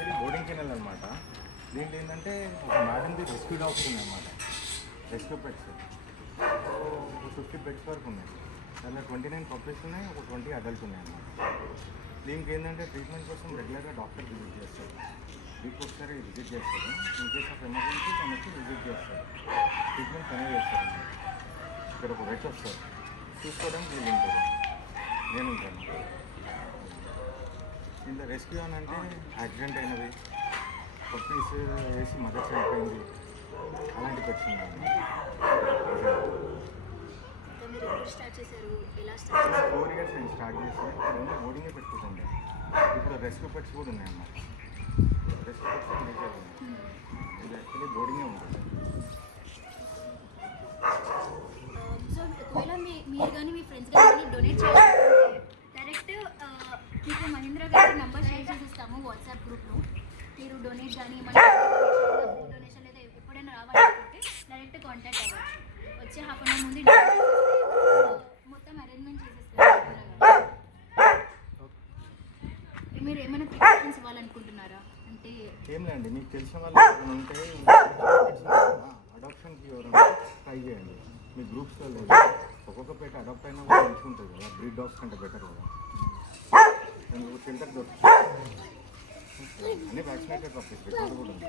Actually boarding canal అనమాట. దీంట్లో ఏంటంటే ఒక మేడంది రెస్క్యూ డాగ్స్ ఉన్నాయన్నమాట, రెస్క్యూ పెట్స్. ఒక 50 పెట్స్ వరకు ఉన్నాయి. దాంట్లో 29 పప్పీస్ ఉన్నాయి, ఒక 20 అడల్ట్ ఉన్నాయి అన్నమాట. దీనికి ఏంటంటే ట్రీట్మెంట్ కోసం రెగ్యులర్గా డాక్టర్ విజిట్ చేస్తారు. వీక్ ఒకసారి విజిట్ చేస్తారు. ఇన్ కేస్ ఆఫ్ ఎమర్జెన్సీ తనకి విజిట్ చేస్తారు, ట్రీట్మెంట్ తనే చేస్తారు అన్నమాట. ఇక్కడ ఒక వెట్ వస్తారు, చూసుకోవడానికి వీళ్ళు ఉంటారు, నేను ఉంటాను. ఇంత రెస్క్యూ అని అంటే యాక్సిడెంట్ అయినవి, పప్పీస్ వేసి మదర్ చనిపోయింది, అలాంటి పెట్స్ ఉన్నాయి. 4 ఇయర్స్ నేను స్టార్ట్ చేసి రెండు బోర్డింగే పెట్టుకుంటుండే. ఇప్పుడు రెస్క్యూ పెట్స్ కూడా ఉన్నాయన్నమాట. రెస్క్యూ పెట్స్ మేజర్ ఉన్నాయి. ఇది యాక్చువల్లీ బోర్డింగే ఉంటుంది. సో ఒకవేళ మీరు కానీ మీ ఫ్రెండ్స్ కానీ డొనేట్ చేయాలంటే డైరెక్ట్ మీకు మహేంద్ర గారి నెంబర్ షేర్ చేసిస్తాము వాట్సాప్ గ్రూప్లో. మీరు డొనేట్ కానీ డొనేషన్ లేదా ఎప్పుడైనా రావాలనుకుంటే డైరెక్ట్ కాంటాక్ట్ అవ్వచ్చు. వచ్చే హాఫ్ అన్ అవర్ ముందు మొత్తం అరేంజ్మెంట్ చేసేస్తాము. మీరు ఏమైనా ప్రికాషన్స్ ఇవ్వాలనుకుంటున్నారా? అంటే ఏం లేండి, మీకు తెలిసిన వాళ్ళు ఉంటే అడాప్షన్కి ఎవరైనా ట్రై చేయండి. మీ గ్రూప్స్లో లేదు, ఒక్కొక్క పేట అడాప్ట్ అయినా కూడా మంచిగా ఉంటుంది కదా, బ్రీడ్ డాగ్స్ కంటే బెటర్ కదా. షెల్టర్ దొరుకుతుంది, అన్నీ వ్యాక్సినేటెడ్ పప్పీస్, రికార్డు కూడా ఉంది.